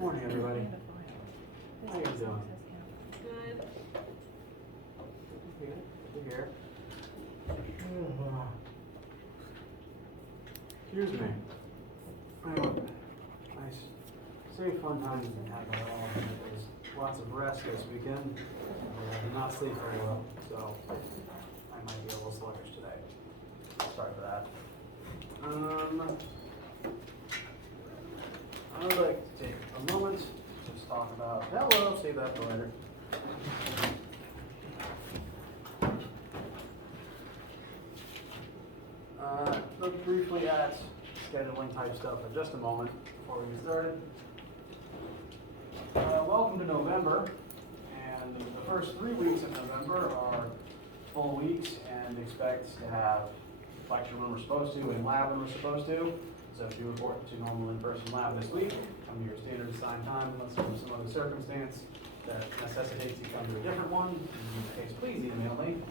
Morning, everybody. How you doing? Good. Good to hear. Excuse me. Nice, safe, fun times we had by all. There's lots of rest this weekend. Did not sleep very well, so I might be a little sluggish today. Sorry for that. I would like to take a moment to just talk about, hello, save that for later. Look briefly at scheduling type stuff in just a moment before we get started. Welcome to November, and the first 3 weeks of November are full weeks, and expect to have lecture when we're supposed to and lab when we're supposed to. So if you report to normal in-person lab this week, come to your standard assigned time, unless there's some other circumstance that necessitates you come to a different one. In this case, please email me.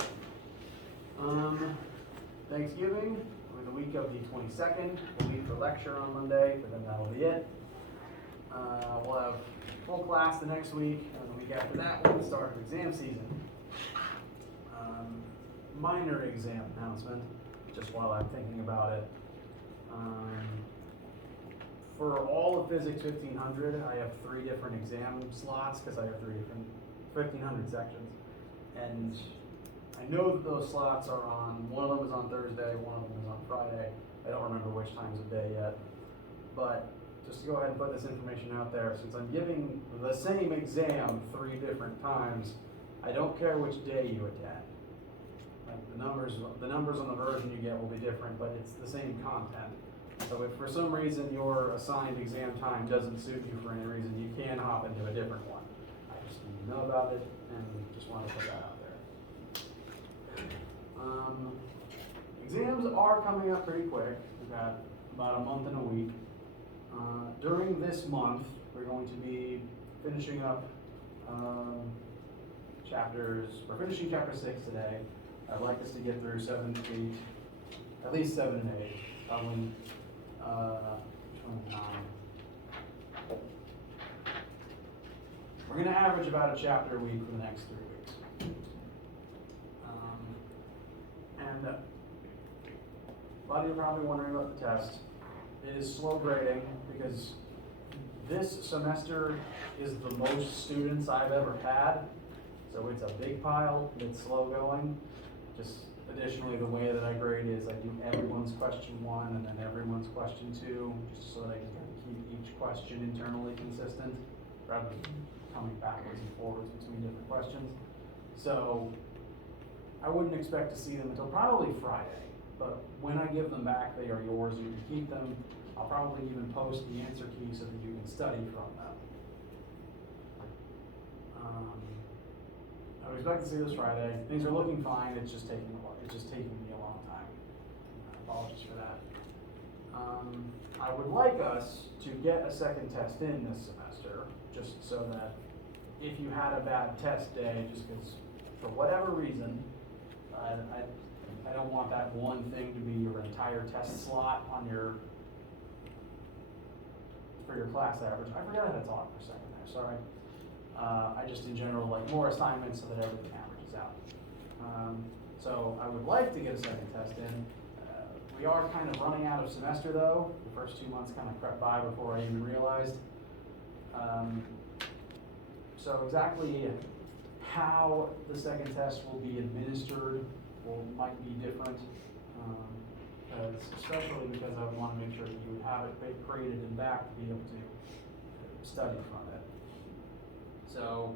Thanksgiving, with the week of the 22nd, we'll leave for lecture on Monday, but then that'll be it. We'll have full class the next week, and the week after that will be the start of exam season. Minor exam announcement, just while I'm thinking about it. For all of Physics 1500, I have 3 different exam slots because I have 3 different 1500 sections. And I know that those slots are on, one of them is on Thursday, one of them is on Friday. I don't remember which times of day yet. But just to go ahead and put this information out there, since I'm giving the same exam 3 different times, I don't care which day you attend. Like the numbers on the version you get will be different, but it's the same content. So if for some reason your assigned exam time doesn't suit you for any reason, you can hop into a different one. I just need to know about it and just want to put that out there. Exams are coming up pretty quick. We've got about a month and a week. During this month, we're going to be finishing up we're finishing chapter 6 today. I'd like us to get through 7 to 8, at least 7 and 8, probably 9. We're going to average about a chapter a week for the next 3 weeks. And a lot of you are probably wondering about the test. It is slow grading because this semester is the most students I've ever had. So it's a big pile, it's slow going. Just additionally, the way that I grade is I do everyone's question 1 and then everyone's question 2, just so that I can kind of keep each question internally consistent, rather than coming backwards and forwards between different questions. So I wouldn't expect to see them until probably Friday, but when I give them back, they are yours, you can keep them. I'll probably even post the answer key so that you can study from them. I would expect to see this Friday. Things are looking fine. It's just taking me a long time. Apologies for that. I would like us to get a second test in this semester, just so that if you had a bad test day, just because for whatever reason, I don't want that one thing to be your entire test slot on for your class average. I forgot how to talk for a second there. Sorry. I just in general like more assignments so that everything averages out. So I would like to get a second test in. We are kind of running out of semester though. The first 2 months kind of crept by before I even realized. So exactly how the second test will be administered might be different. Especially because I want to make sure that you would have it created and back to be able to study from it. So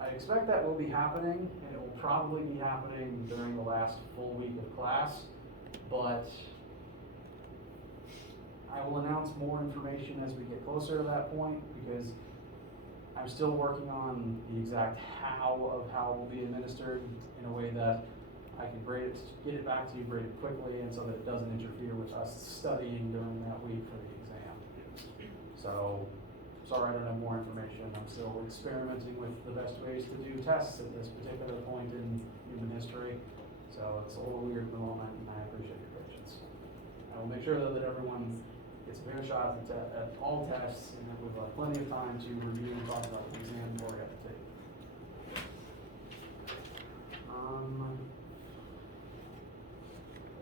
I expect that will be happening, and it will probably be happening during the last full week of class, but I will announce more information as we get closer to that point, because I'm still working on the exact how it will be administered in a way that I can get it back to you graded quickly, and so that it doesn't interfere with us studying during that week for the exam. So, sorry I don't have more information. I'm still experimenting with the best ways to do tests at this particular point in human history. So it's a little weird at the moment, and I appreciate your patience. I will make sure though that everyone gets a fair shot at all tests, and then we'll have plenty of time to review and talk about the exam before we have to take.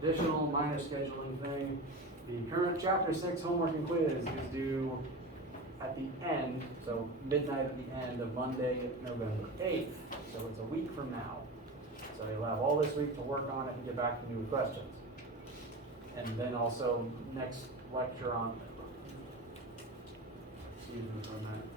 Additional minor scheduling thing, the current Chapter 6 homework and quiz is due at the end, so midnight at the end of Monday, November 8th, so it's a week from now. So you'll have all this week to work on it and get back to me with questions. And then also next lecture on, excuse me for a minute.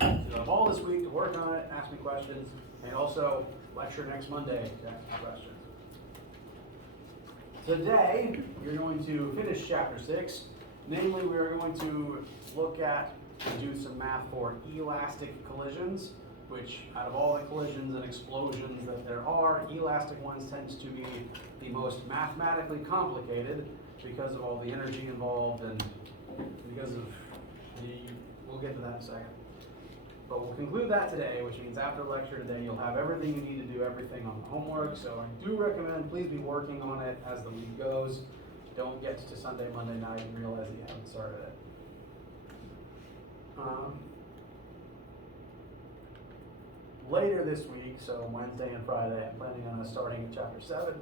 So you'll have all this week to work on it, ask me questions, and also lecture next Monday to ask me questions. Today, you're going to finish Chapter 6. Namely, we are going to look at and do some math for elastic collisions, which out of all the collisions and explosions that there are, elastic ones tends to be the most mathematically complicated because of all the energy involved and because of we'll get to that in a second. But we'll conclude that today, which means after lecture today, you'll have everything you need to do everything on the homework. So I do recommend, please be working on it as the week goes. Don't get to Sunday, Monday night and realize that you haven't started it. Later this week, so Wednesday and Friday, I'm planning on starting at Chapter 7.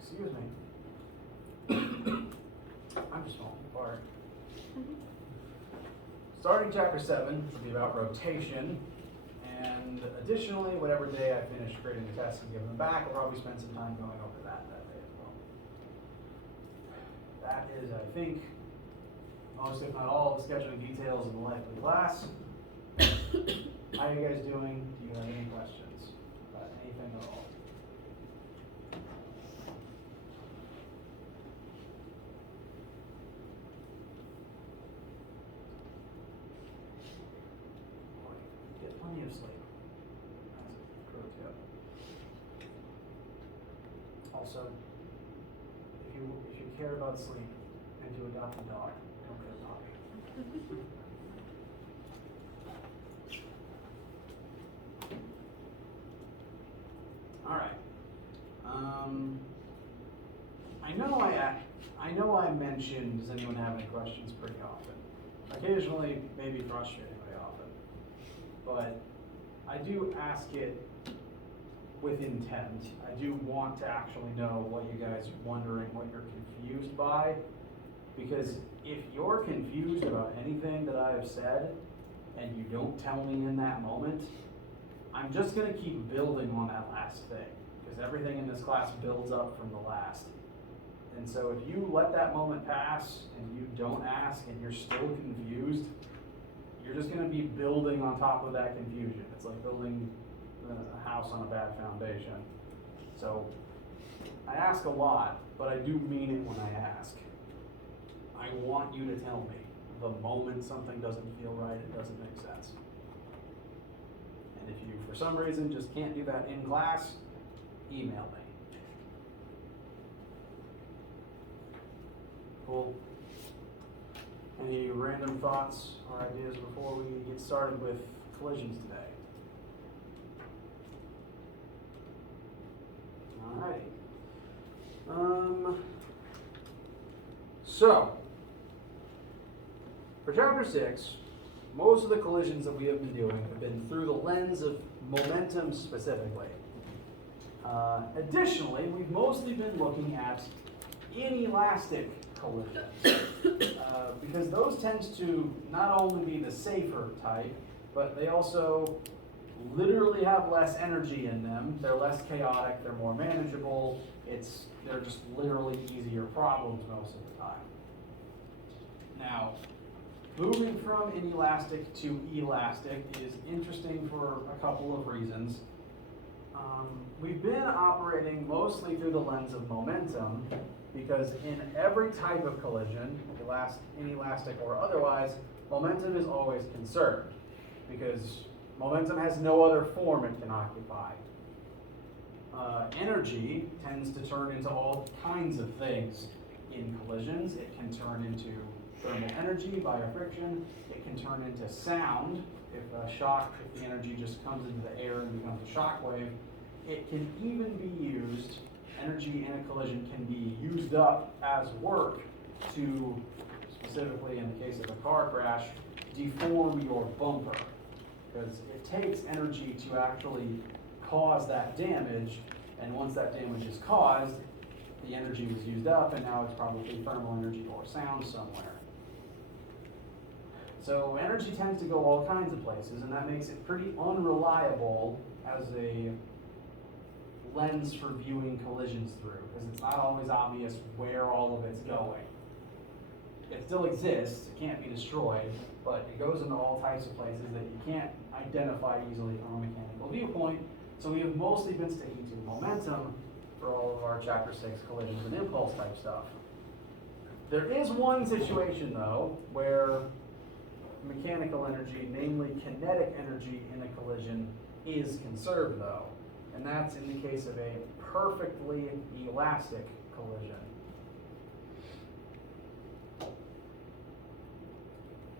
Excuse me. I'm just falling apart. Starting Chapter 7 will be about rotation, and additionally, whatever day I finish creating the tests and give them back, I'll probably spend some time going over that day as well. That is, I think, most if not all of the scheduling details of the life of the class. How are you guys doing? Do you have any questions about anything at all? Get plenty of sleep. That's a pro tip. Also, if you care about sleep and you adopt a dog, don't get a dog. All right. I know I mentioned, does anyone have any questions pretty often? Occasionally, maybe frustratingly often. But I do ask it with intent. I do want to actually know what you guys are wondering, what you're confused by. Because if you're confused about anything that I have said, and you don't tell me in that moment, I'm just going to keep building on that last thing, because everything in this class builds up from the last. And so if you let that moment pass and you don't ask and you're still confused, you're just going to be building on top of that confusion. It's like building a house on a bad foundation. So I ask a lot, but I do mean it when I ask. I want you to tell me the moment something doesn't feel right, it doesn't make sense. And if you, for some reason, just can't do that in class, email me. Cool. Any random thoughts or ideas before we get started with collisions today? Alrighty. So, for Chapter 6, most of the collisions that we have been doing have been through the lens of momentum specifically. Additionally, we've mostly been looking at inelastic collisions, because those tend to not only be the safer type, but they also literally have less energy in them. They're less chaotic, they're more manageable, they're just literally easier problems most of the time. Now, moving from inelastic to elastic is interesting for a couple of reasons. We've been operating mostly through the lens of momentum, because in every type of collision, inelastic or otherwise, momentum is always conserved, because momentum has no other form it can occupy. Energy tends to turn into all kinds of things in collisions. It can turn into thermal energy via friction. It can turn into sound if the energy just comes into the air and becomes a shock wave, it can even be used, energy in a collision can be used up as work to, specifically in the case of a car crash, deform your bumper. Because it takes energy to actually cause that damage, and once that damage is caused, the energy was used up, and now it's probably thermal energy or sound somewhere. So energy tends to go all kinds of places, and that makes it pretty unreliable as a lens for viewing collisions through, because it's not always obvious where all of it's going. It still exists, it can't be destroyed, but it goes into all types of places that you can't identify easily from a mechanical viewpoint. So we have mostly been sticking to momentum for all of our Chapter 6 collisions and impulse type stuff. There is one situation though where mechanical energy, namely kinetic energy in a collision, is conserved though. And that's in the case of a perfectly elastic collision.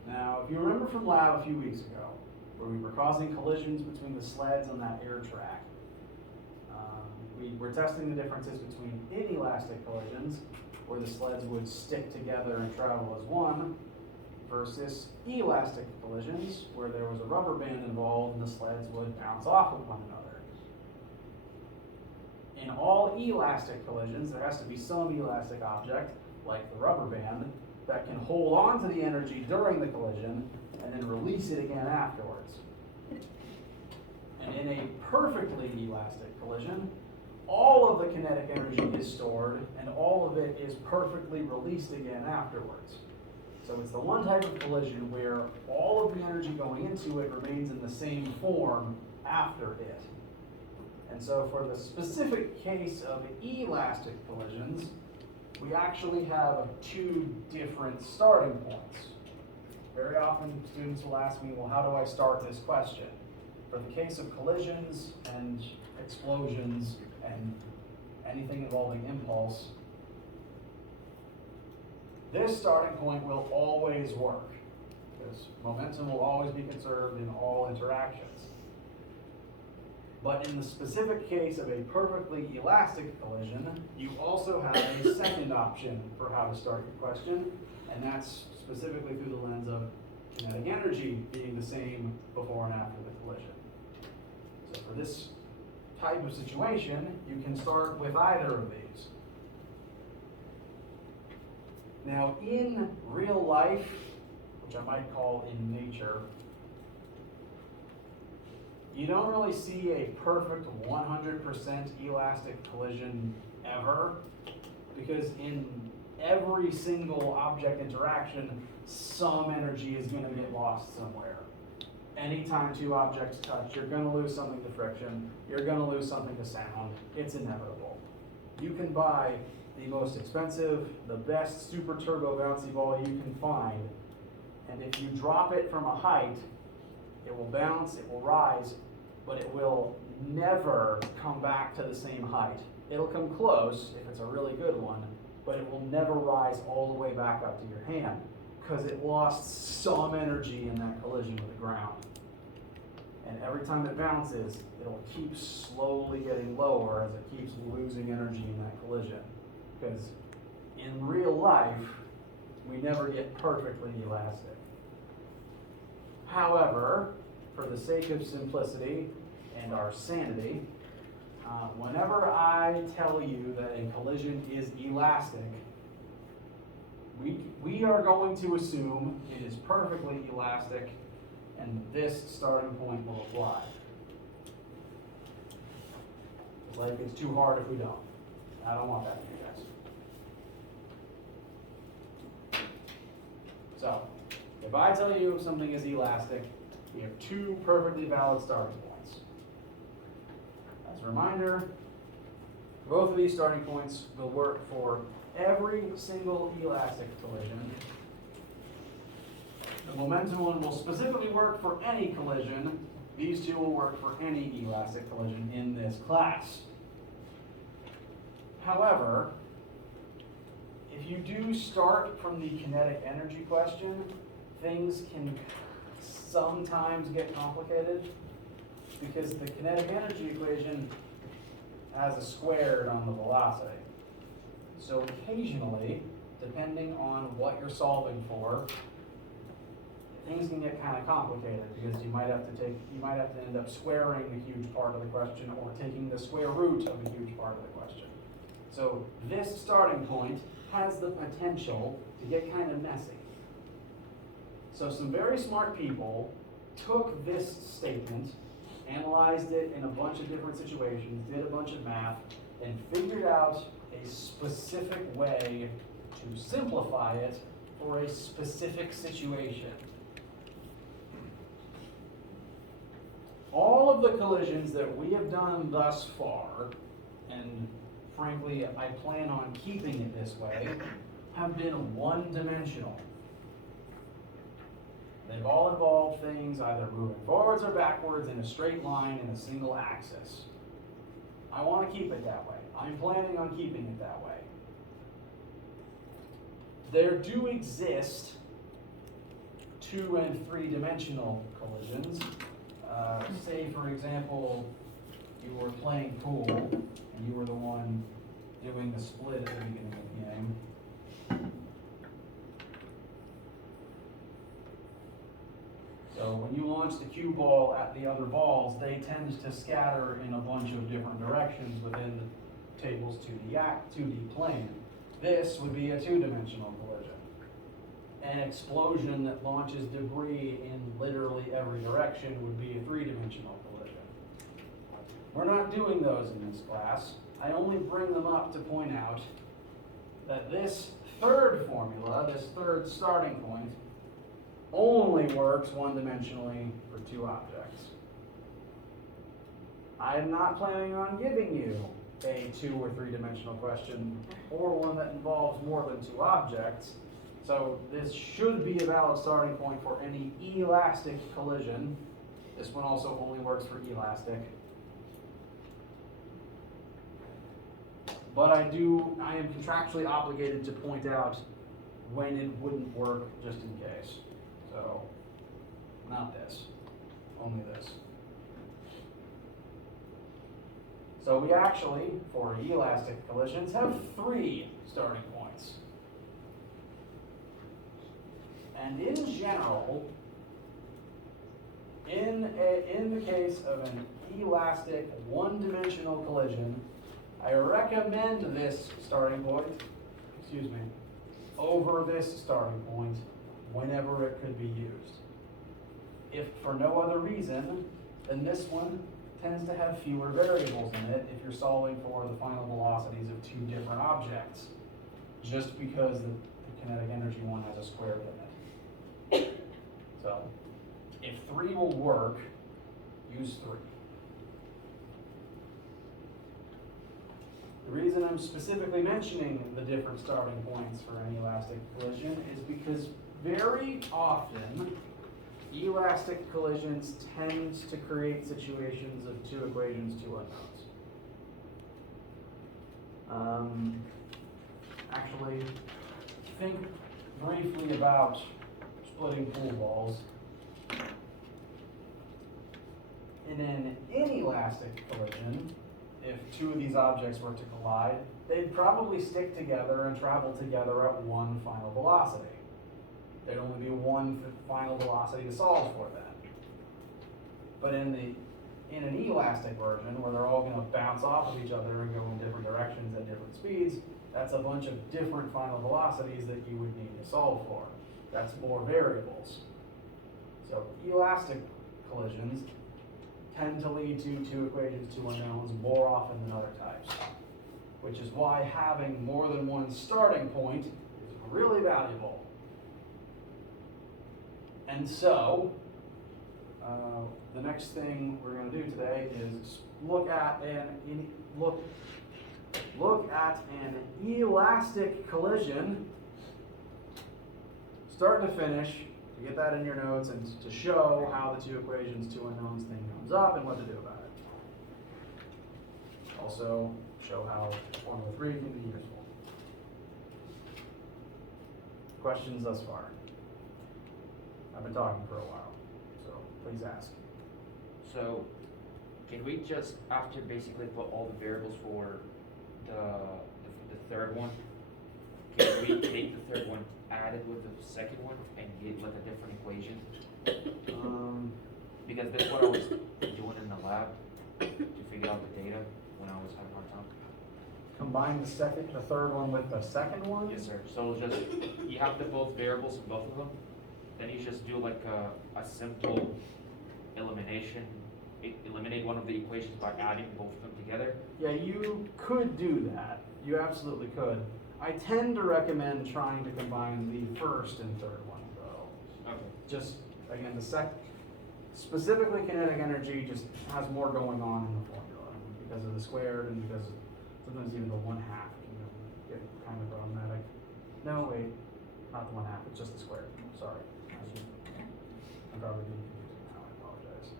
Now, if you remember from lab a few weeks ago, where we were causing collisions between the sleds on that air track, we were testing the differences between inelastic collisions, where the sleds would stick together and travel as one, versus elastic collisions, where there was a rubber band involved and the sleds would bounce off of one another. In all elastic collisions, there has to be some elastic object, like the rubber band, that can hold on to the energy during the collision and then release it again afterwards. And in a perfectly elastic collision, all of the kinetic energy is stored and all of it is perfectly released again afterwards. So it's the one type of collision where all of the energy going into it remains in the same form after it. And so for the specific case of elastic collisions, we actually have two different starting points. Very often students will ask me, well, how do I start this question? For the case of collisions and explosions and anything involving impulse, this starting point will always work, because momentum will always be conserved in all interactions. But in the specific case of a perfectly elastic collision, you also have a second option for how to start your question, and that's specifically through the lens of kinetic energy being the same before and after the collision. So for this type of situation, you can start with either of these. Now in real life, which I might call in nature, you don't really see a perfect 100% elastic collision ever, because in every single object interaction, some energy is going to get lost somewhere. Anytime two objects touch, you're going to lose something to friction, you're going to lose something to sound. It's inevitable. You can buy the most expensive, the best super turbo bouncy ball you can find, and if you drop it from a height, it will bounce, it will rise, but it will never come back to the same height. It'll come close if it's a really good one, but it will never rise all the way back up to your hand, because it lost some energy in that collision with the ground. And every time it bounces, it'll keep slowly getting lower as it keeps losing energy in that collision. Because in real life, we never get perfectly elastic. However, for the sake of simplicity and our sanity, whenever I tell you that a collision is elastic, we are going to assume it is perfectly elastic, and this starting point will apply. It's like it's too hard if we don't. I don't want that for you guys. So, if I tell you something is elastic, we have two perfectly valid starting points. As a reminder, both of these starting points will work for every single elastic collision. The momentum one will specifically work for any collision. These two will work for any elastic collision in this class. However, if you do start from the kinetic energy question, things can sometimes get complicated because the kinetic energy equation has a squared on the velocity. So occasionally, depending on what you're solving for, things can get kind of complicated because you might have to end up squaring a huge part of the question or taking the square root of a huge part of the question. So this starting point has the potential to get kind of messy. So some very smart people took this statement, analyzed it in a bunch of different situations, did a bunch of math, and figured out a specific way to simplify it for a specific situation. All of the collisions that we have done thus far, and frankly, I plan on keeping it this way, have been one-dimensional. They've all involved things either moving forwards or backwards in a straight line in a single axis. I want to keep it that way. I'm planning on keeping it that way. There do exist 2- and 3-dimensional collisions. Say, for example, you were playing pool and you were the one doing the split at the beginning of the game. So when you launch the cue ball at the other balls, they tend to scatter in a bunch of different directions within the table's 2D plane. This would be a 2-dimensional collision. An explosion that launches debris in literally every direction would be a 3-dimensional collision. We're not doing those in this class. I only bring them up to point out that this third formula, this third starting point, only works one-dimensionally for 2 objects. I'm not planning on giving you a 2- or 3-dimensional question or one that involves more than 2 objects. So this should be a valid starting point for any elastic collision. This one also only works for elastic. But I am contractually obligated to point out when it wouldn't work just in case. So, not this, only this. So we actually, for elastic collisions, have 3 starting points. And in general, in the case of an elastic one-dimensional collision, I recommend this starting point, over this starting point whenever it could be used. If for no other reason, then this one tends to have fewer variables in it if you're solving for the final velocities of 2 different objects, just because the kinetic energy one has a squared in it. So, if 3 will work, use 3. The reason I'm specifically mentioning the different starting points for an elastic collision is because very often elastic collisions tend to create situations of 2 equations, 2 unknowns. Actually, think briefly about splitting pool balls. In an inelastic collision, if 2 of these objects were to collide, they'd probably stick together and travel together at 1 final velocity. There'd only be 1 final velocity to solve for that. But in an elastic version, where they're all going to bounce off of each other and go in different directions at different speeds, that's a bunch of different final velocities that you would need to solve for. That's more variables. So elastic collisions tend to lead to 2 equations, 2 unknowns more often than other types, which is why having more than 1 starting point is really valuable. And so, the next thing we're going to do today is look at an elastic collision, start to finish, to get that in your notes and to show how the 2 equations, 2 unknowns thing comes up and what to do about it. Also, show how Formula 3 can be useful. Questions thus far? I've been talking for a while. Please ask. So, can we just, after basically put all the variables for the third one, can we take the third one, add it with the second one, and get like a different equation? Because that's what I was doing in the lab to figure out the data when I was having a hard time. Combine the third one with the second one? Yes, sir. So just, you have the both variables in both of them, then you just do like a simple elimination. Eliminate one of the equations by adding both of them together. Yeah, you could do that. You absolutely could. I tend to recommend trying to combine the first and third one, though. Okay. Just, again, specifically kinetic energy just has more going on in the formula because of the squared and because sometimes even the 1/2 can get kind of problematic. No, wait, not the 1/2, it's just the squared. Sorry. I'm probably being confusing now, I apologize.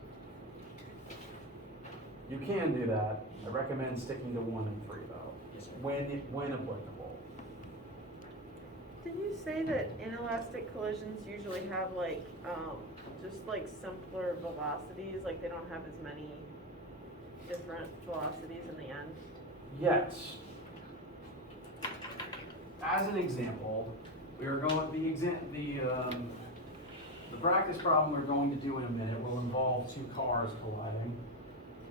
You can do that. I recommend sticking to 1 and 3 though, Yes, sir. when applicable. Did you say that inelastic collisions usually have like, just like simpler velocities, like they don't have as many different velocities in the end? Yes. As an example, we are going, the practice problem we're going to do in a minute will involve 2 cars colliding.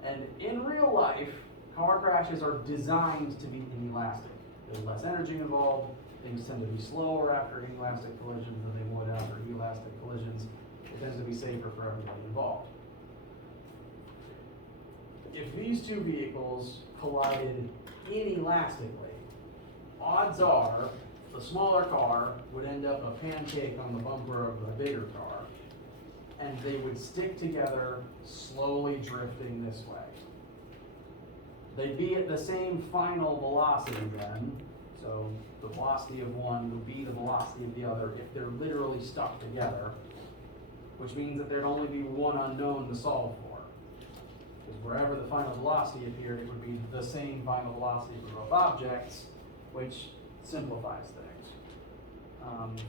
And in real life, car crashes are designed to be inelastic. There's less energy involved. Things tend to be slower after inelastic collisions than they would after elastic collisions. It tends to be safer for everybody involved. If these 2 vehicles collided inelastically, odds are the smaller car would end up a pancake on the bumper of the bigger car, and they would stick together, slowly drifting this way. They'd be at the same final velocity then, so the velocity of one would be the velocity of the other if they're literally stuck together, which means that there'd only be one unknown to solve for. Because wherever the final velocity appeared, it would be the same final velocity for both objects, which simplifies things.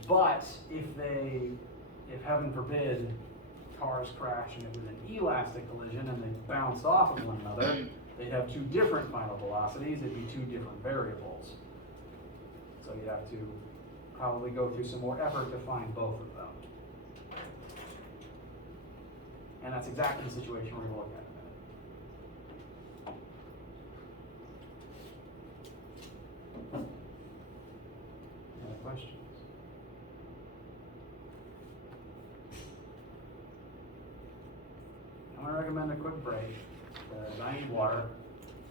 But if heaven forbid, cars crash and it was an elastic collision and they bounced off of one another, they'd have 2 different final velocities, it'd be 2 different variables. So you'd have to probably go through some more effort to find both of them. And that's exactly the situation we're going to look at in a minute. Any other questions? I'm going to recommend a quick break. I need water,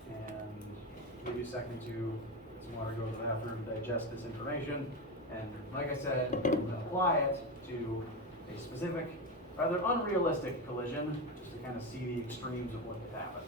and give you a second to get some water, go to the bathroom, digest this information, and like I said, apply it to a specific, rather unrealistic collision, just to kind of see the extremes of what could happen.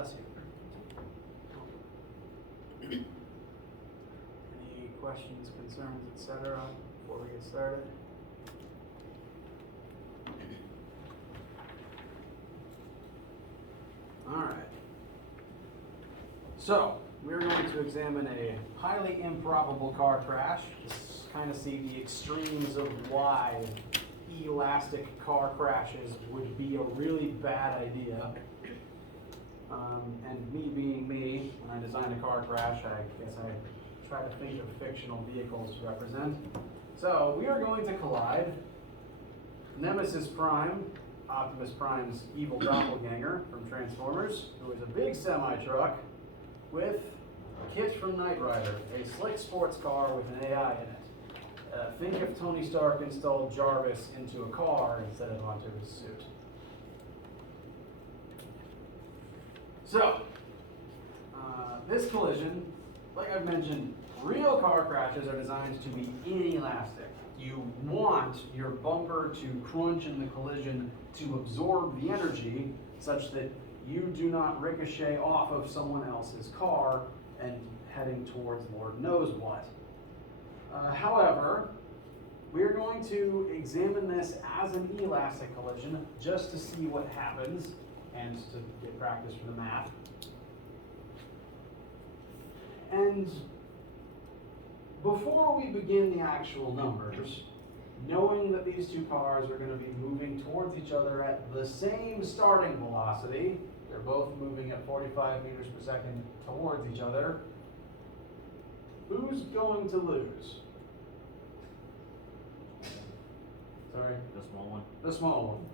Bless you. Any questions, concerns, etc. before we get started? All right. So, we're going to examine a highly improbable car crash. Just kind of see the extremes of why elastic car crashes would be a really bad idea. And me being me, when I design a car crash, I guess I try to think of fictional vehicles to represent. So, we are going to collide Nemesis Prime, Optimus Prime's evil doppelganger from Transformers, who is a big semi-truck, with Kit from Knight Rider, a slick sports car with an AI in it. Think if Tony Stark installed Jarvis into a car instead of onto his suit. So, this collision, like I've mentioned, real car crashes are designed to be inelastic. You want your bumper to crunch in the collision to absorb the energy such that you do not ricochet off of someone else's car and heading towards Lord knows what. However, we're going to examine this as an elastic collision just to see what happens and to get practice for the math. And before we begin the actual numbers, knowing that these two cars are going to be moving towards each other at the same starting velocity, they're both moving at 45 meters per second towards each other, who's going to lose? Sorry? The small one. The small one.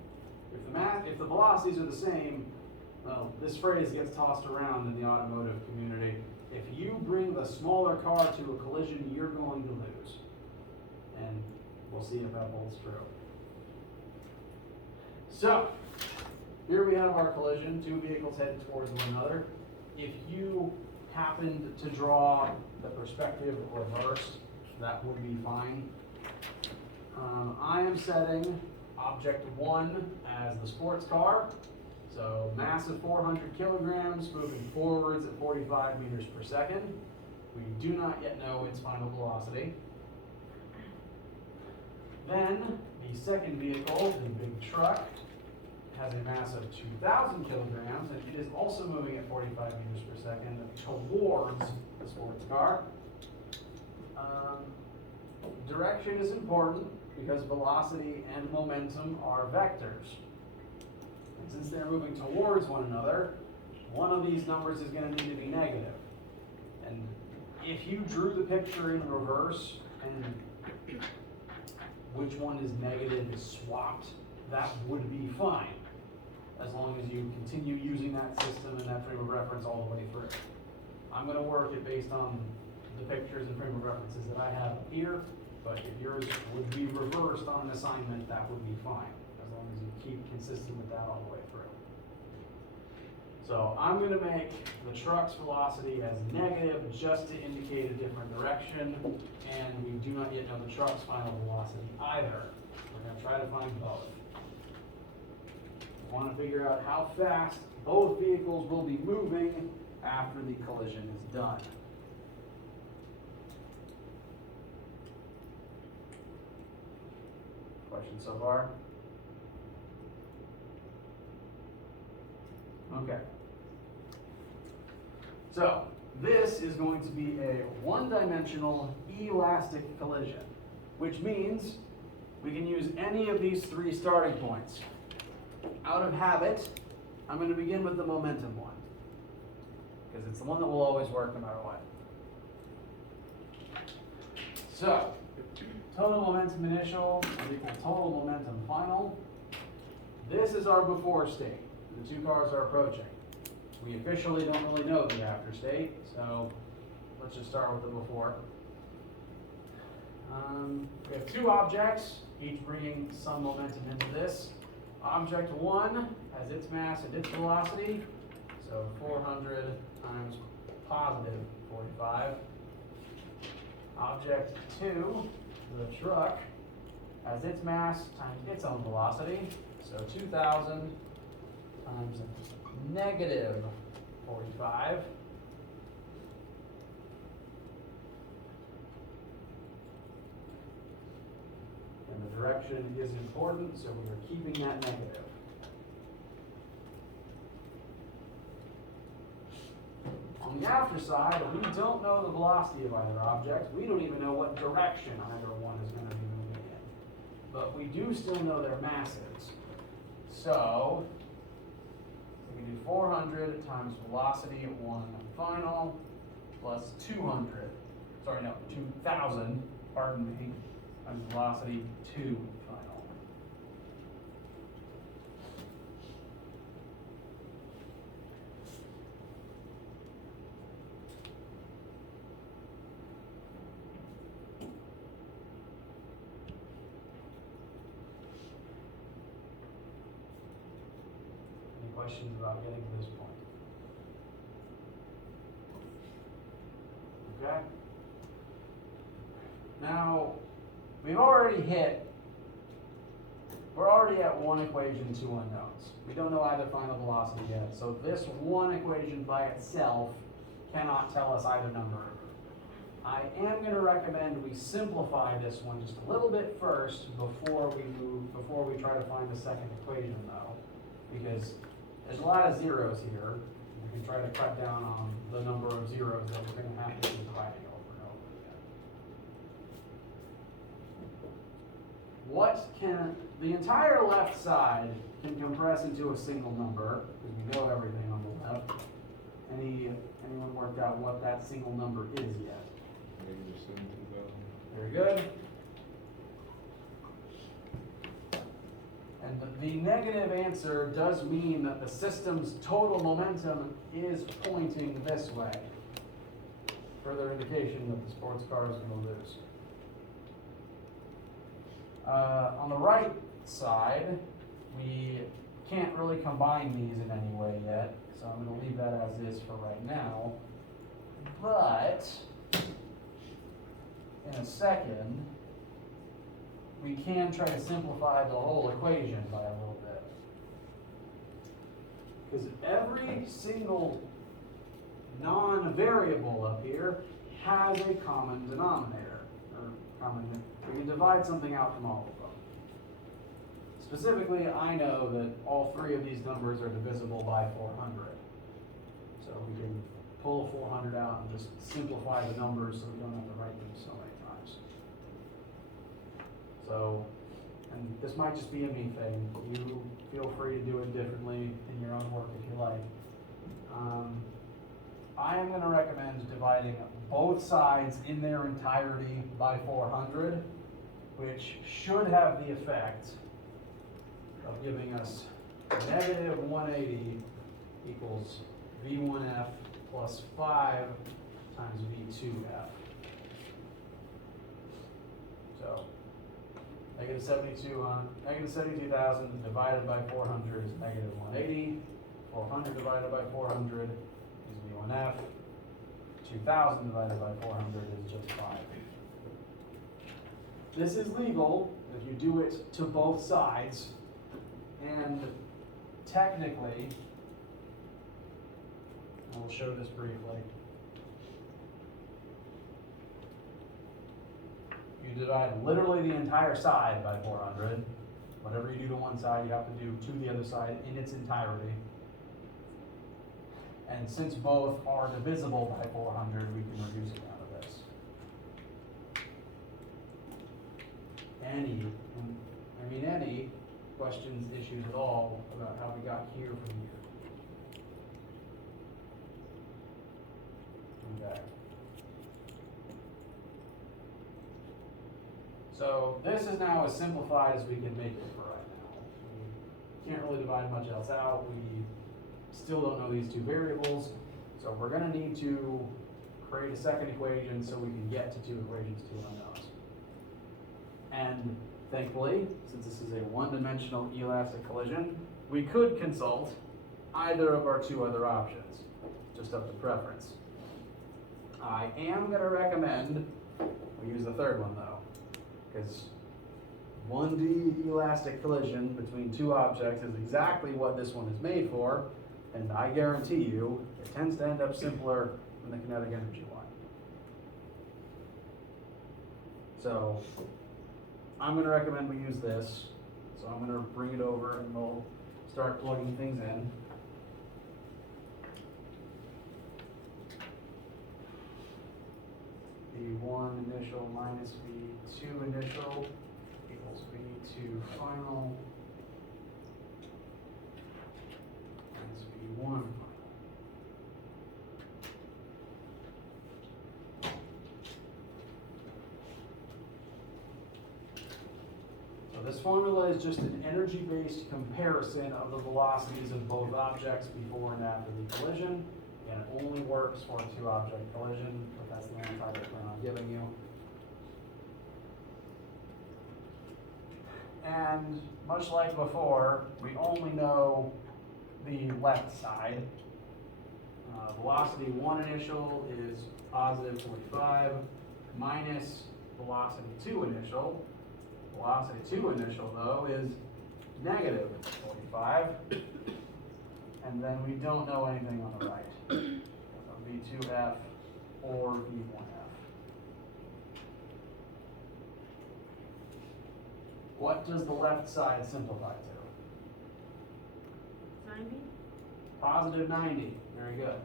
If the velocities are the same, well, this phrase gets tossed around in the automotive community. If you bring the smaller car to a collision, you're going to lose. And we'll see if that holds true. So, here we have our collision, two vehicles headed towards one another. If you happened to draw the perspective reversed, that would be fine. I am setting object 1 as the sports car. So mass of 400 kilograms, moving forwards at 45 meters per second. We do not yet know its final velocity. Then the second vehicle, the big truck, has a mass of 2,000 kilograms, and it is also moving at 45 meters per second towards the sports car. Direction is important because velocity and momentum are vectors. And since they're moving towards one another, one of these numbers is going to need to be negative. And if you drew the picture in reverse and which one is negative is swapped, that would be fine, as long as you continue using that system and that frame of reference all the way through. I'm going to work it based on the pictures and frame of references that I have here, but if yours would be reversed on an assignment, that would be fine, as long as you keep consistent with that all the way through. So I'm going to make the truck's velocity as negative just to indicate a different direction, and we do not yet know the truck's final velocity either. We're going to try to find both. We want to figure out how fast both vehicles will be moving after the collision is done. Questions so far? Okay. So, this is going to be a one-dimensional elastic collision, which means we can use any of these three starting points. Out of habit, I'm going to begin with the momentum one, because it's the one that will always work no matter what. So, total momentum initial will equal total momentum final. This is our before state. The two cars are approaching. We officially don't really know the after state, so let's just start with the before. We have two objects, each bringing some momentum into this. Object 1 has its mass and its velocity, so 400 times positive 45. Object 2, the truck, has its mass times its own velocity, so 2,000 times negative 45. And the direction is important, so we are keeping that negative. On the after side, we don't know the velocity of either object. We don't even know what direction either one is going to be moving in. But we do still know their masses. So, we can do 400 times velocity at 1 final plus 200. Sorry, no, 2,000, pardon me, times velocity 2 final. Any questions about getting to this point? Okay. Now, we're already at one equation, two unknowns. We don't know either final velocity yet, so this one equation by itself cannot tell us either number. I am going to recommend we simplify this one just a little bit first before we try to find the second equation though, because there's a lot of zeros here. We can try to cut down on the number of zeros that we're going to have to keep dividing over and over again. The entire left side can compress into a single number, because we know everything on the left. Anyone worked out what that single number is yet? Very good. And the negative answer does mean that the system's total momentum is pointing this way. Further indication that the sports car is going to lose. On the right side, we can't really combine these in any way yet, so I'm going to leave that as is for right now. But in a second, we can try to simplify the whole equation by a little bit. Because every single non-variable up here has a common denominator. We can divide something out from all of them. Specifically, I know that all three of these numbers are divisible by 400. So we can pull 400 out and just simplify the numbers so we don't have to write them so many times. So, and this might just be a me thing. You feel free to do it differently in your own work if you like. I am going to recommend dividing both sides in their entirety by 400, which should have the effect of giving us negative 180 equals V1F plus 5 times V2F. So, negative 72,000 divided by 400 is negative 180. 400 divided by 400 is V1F. 2,000 divided by 400 is just 5. This is legal if you do it to both sides, and technically, I will show this briefly. You divide literally the entire side by 400. Whatever you do to one side, you have to do to the other side in its entirety. And since both are divisible by 400, we can reduce it down to this. Any questions, issues at all about how we got here from here? Okay. So this is now as simplified as we can make it for right now. We can't really divide much else out. We still don't know these two variables, so we're going to need to create a second equation so we can get to two equations, two unknowns. And thankfully, since this is a one-dimensional elastic collision, we could consult either of our two other options, just up to preference. I am going to recommend we use the third one though, because 1D elastic collision between two objects is exactly what this one is made for, And I guarantee you, it tends to end up simpler than the kinetic energy one. So I'm gonna recommend we use this. So I'm gonna bring it over and we'll start plugging things in. V1 initial minus V2 initial equals V2 final minus V1 final. So this formula is just an energy-based comparison of the velocities of both objects before and after the collision. And it only works for a two-object collision, but that's the only type I plan on giving you. And much like before, we only know the left side. Velocity 1 initial is positive 45 minus velocity 2 initial. Velocity 2 initial, though, is negative 45. And then we don't know anything on the right. V2F or V1F. What does the left side simplify to? 90? Positive 90. Very good.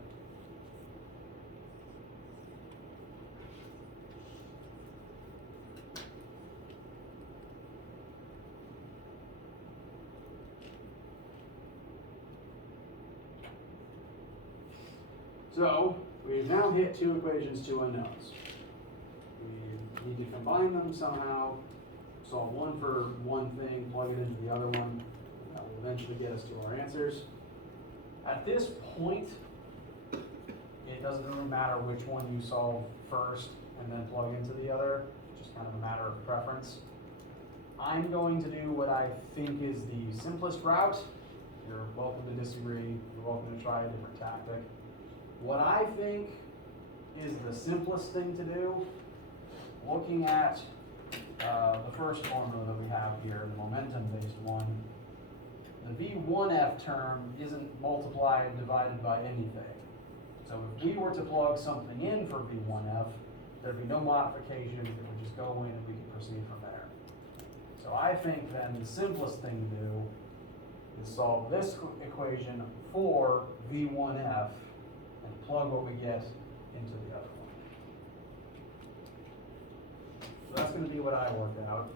So we've now hit two equations, two unknowns. We need to combine them somehow, solve one for one thing, plug it into the other one. That will eventually get us to our answers. At this point, it doesn't really matter which one you solve first and then plug into the other. It's just kind of a matter of preference. I'm going to do what I think is the simplest route. You're welcome to disagree. You're welcome to try a different tactic. What I think is the simplest thing to do, looking at the first formula that we have here, the momentum-based one, the V1F term isn't multiplied divided by anything. So if we were to plug something in for V1F, there'd be no modification, it would just go in and we could proceed from there. So I think then the simplest thing to do is solve this equation for V1F and plug what we get into the other one. So that's going to be what I worked out.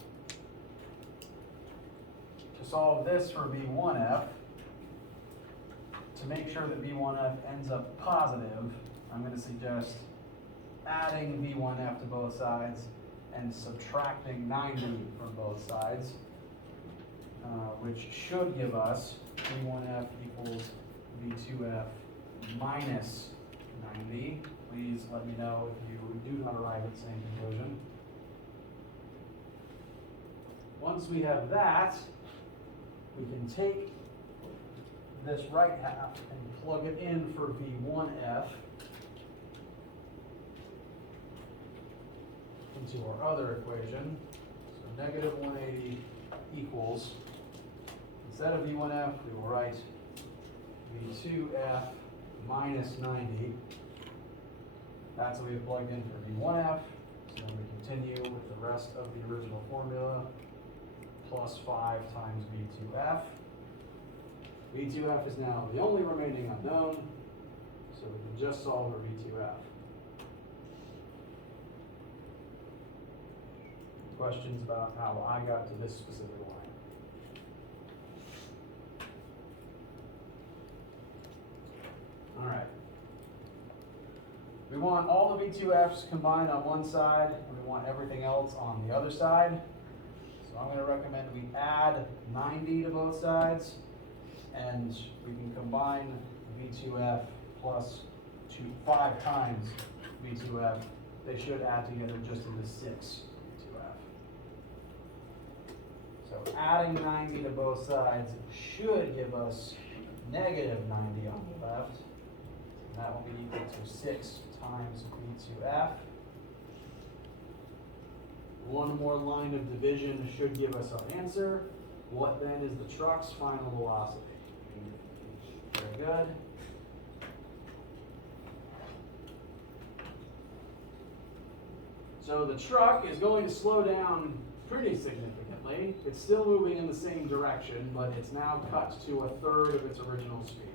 To solve this for V1F, to make sure that V1F ends up positive, I'm going to suggest adding V1F to both sides and subtracting 90 from both sides, which should give us V1F equals V2F minus 90. Please let me know if you do not arrive at the same conclusion. Once we have that, we can take this right half and plug it in for V1F into our other equation. So negative 180 equals, instead of V1F, we will write V2F minus 90. That's what we have plugged in for V1F. So then we continue with the rest of the original formula, plus 5 times V2F. V2F is now the only remaining unknown, so we can just solve for V2F. Questions about how I got to this specific line? All right. We want all the V2Fs combined on one side, and we want everything else on the other side. So I'm going to recommend we add 90 to both sides, and we can combine V2F plus 5 times V2F. They should add together just into 6 V2F. So adding 90 to both sides should give us negative 90 on the left. And that will be equal to 6 times V2F. One more line of division should give us our answer. What then is the truck's final velocity? Very good. So the truck is going to slow down pretty significantly. It's still moving in the same direction, but it's now cut to a third of its original speed.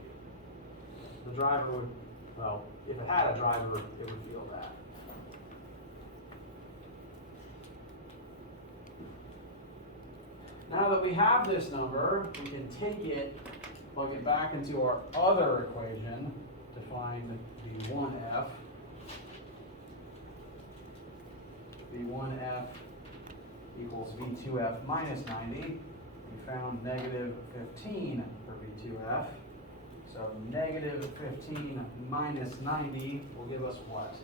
The driver would, well, if it had a driver, it would feel that. Now that we have this number, we can take it, plug it back into our other equation to find V1F. V1F equals V2F minus 90. We found negative 15 for V2F. So negative 15 minus 90 will give us what?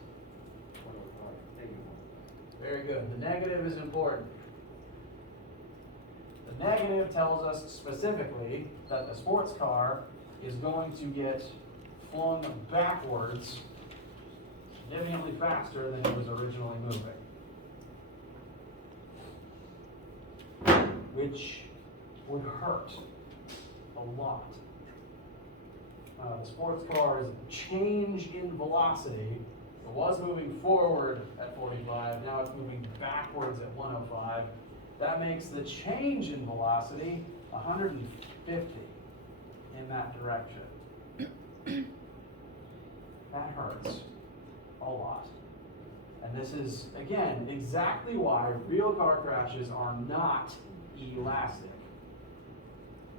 Very good. The negative is important. The negative tells us specifically that the sports car is going to get flung backwards significantly faster than it was originally moving. Which would hurt a lot. The sports car's change in velocity, it was moving forward at 45, now it's moving backwards at 105. That makes the change in velocity 150 in that direction. That hurts a lot. And this is, again, exactly why real car crashes are not elastic.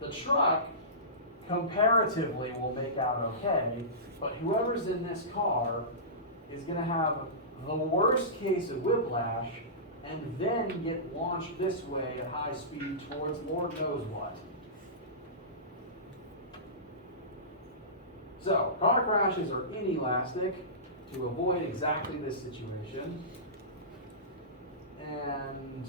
The truck comparatively will make out okay, but whoever's in this car is going to have the worst case of whiplash and then get launched this way at high speed towards Lord knows what. So, car crashes are inelastic to avoid exactly this situation. And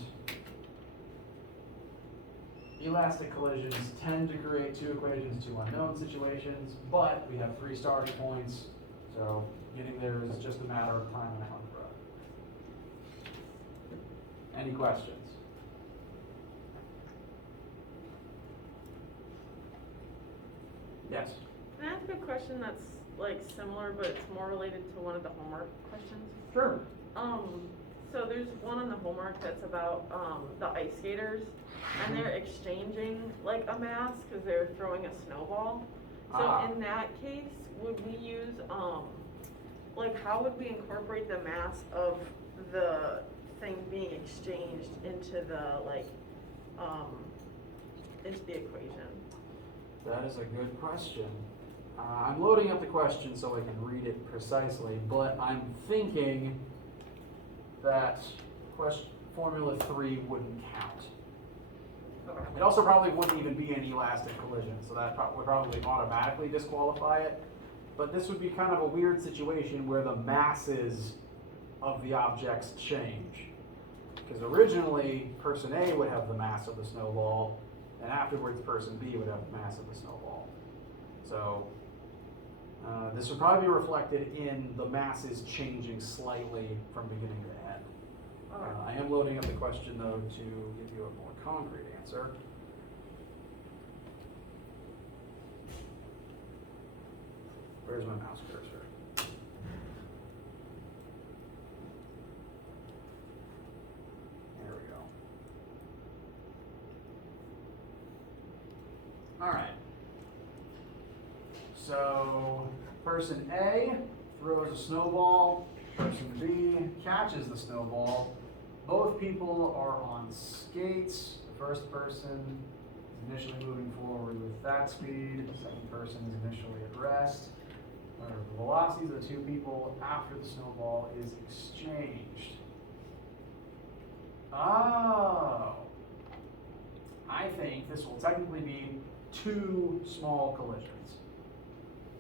elastic collisions tend to create two equations, two unknown situations, but we have three starting points, so getting there is just a matter of time and algebra. Any questions? Yes? Can I ask a question that's like similar, but it's more related to one of the homework questions? Sure. So there's one on the homework that's about the ice skaters, and they're exchanging like a mass because they're throwing a snowball. So in that case, would we use like how would we incorporate the mass of the thing being exchanged into the into the equation? That is a good question. I'm loading up the question so I can read it precisely, but I'm thinking that Formula 3 wouldn't count. It also probably wouldn't even be an elastic collision, so that would probably automatically disqualify it. But this would be kind of a weird situation where the masses of the objects change. Because originally, person A would have the mass of the snowball, and afterwards person B would have the mass of the snowball. So this would probably be reflected in the masses changing slightly from beginning to end. I am loading up the question though to give you a more concrete answer. Where's my mouse cursor? There we go. All right. So person A throws a snowball, person B catches the snowball. Both people are on skates. The first person is initially moving forward with that speed. The second person is initially at rest. The velocities of the two people after the snowball is exchanged. Oh. I think this will technically be two small collisions.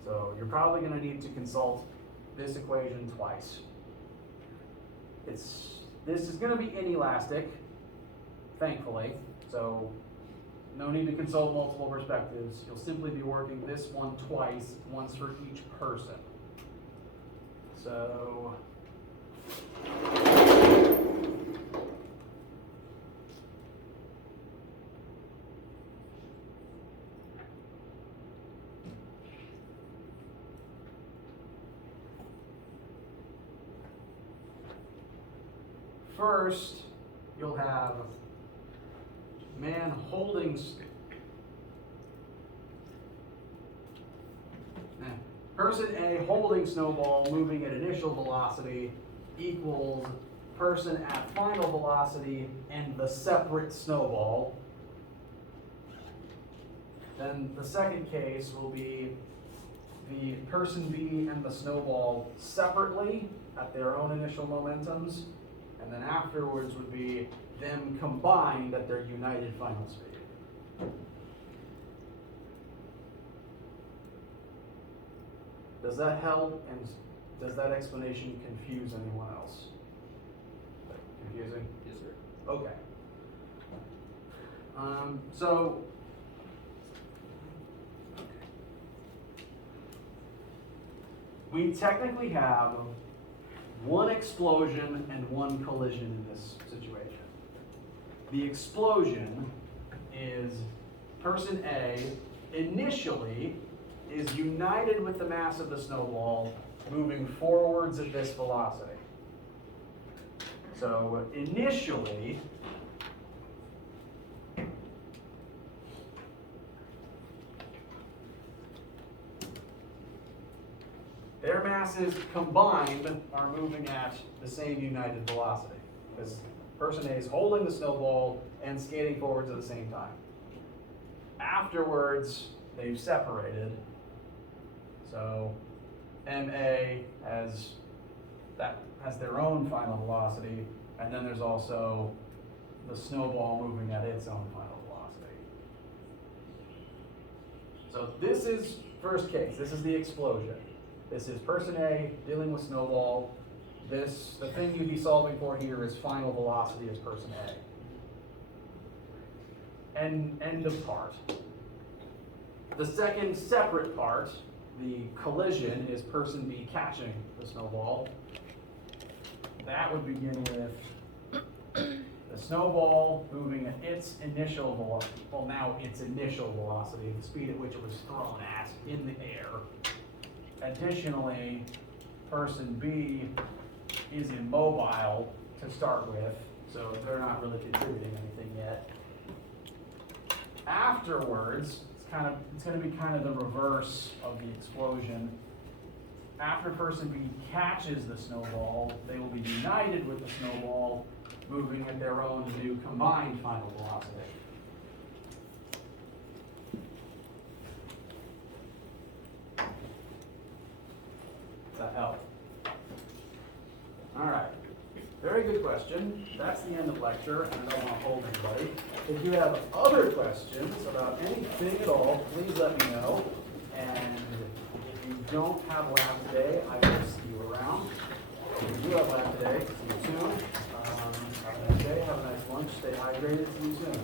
So you're probably going to need to consult this equation twice. This is going to be inelastic, thankfully, so no need to consult multiple perspectives. You'll simply be working this one twice, once for each person. So first, you'll have man holding, person A holding snowball moving at initial velocity equals person at final velocity and the separate snowball. Then the second case will be the person B and the snowball separately at their own initial momentums, and then afterwards would be them combined at their united final speed. Does that help, and does that explanation confuse anyone else? Confusing? Yes, sir. Okay. So we technically have one explosion and one collision in this situation. The explosion is person A initially is united with the mass of the snowball moving forwards at this velocity. So initially, their masses combined are moving at the same united velocity. Because person A is holding the snowball and skating forwards at the same time. Afterwards, they've separated. So MA has their own final velocity, and then there's also the snowball moving at its own final velocity. So this is first case. This is the explosion. This is person A dealing with snowball. The thing you'd be solving for here is final velocity as person A. And end of part. The second separate part, the collision, is person B catching the snowball. That would begin with the snowball moving at its initial velocity, well now its initial velocity, the speed at which it was thrown at in the air. Additionally, person B is immobile to start with, so they're not really contributing anything yet. Afterwards, it's going to be kind of the reverse of the explosion. After person B catches the snowball, they will be united with the snowball, moving at their own new combined final velocity. Does that help? All right. Very good question. That's the end of lecture, and I don't want to hold anybody. If you have other questions about anything at all, please let me know. And if you don't have lab today, I will see you around. If you do have lab today, see you soon. Have a nice day, have a nice lunch, stay hydrated, see you soon.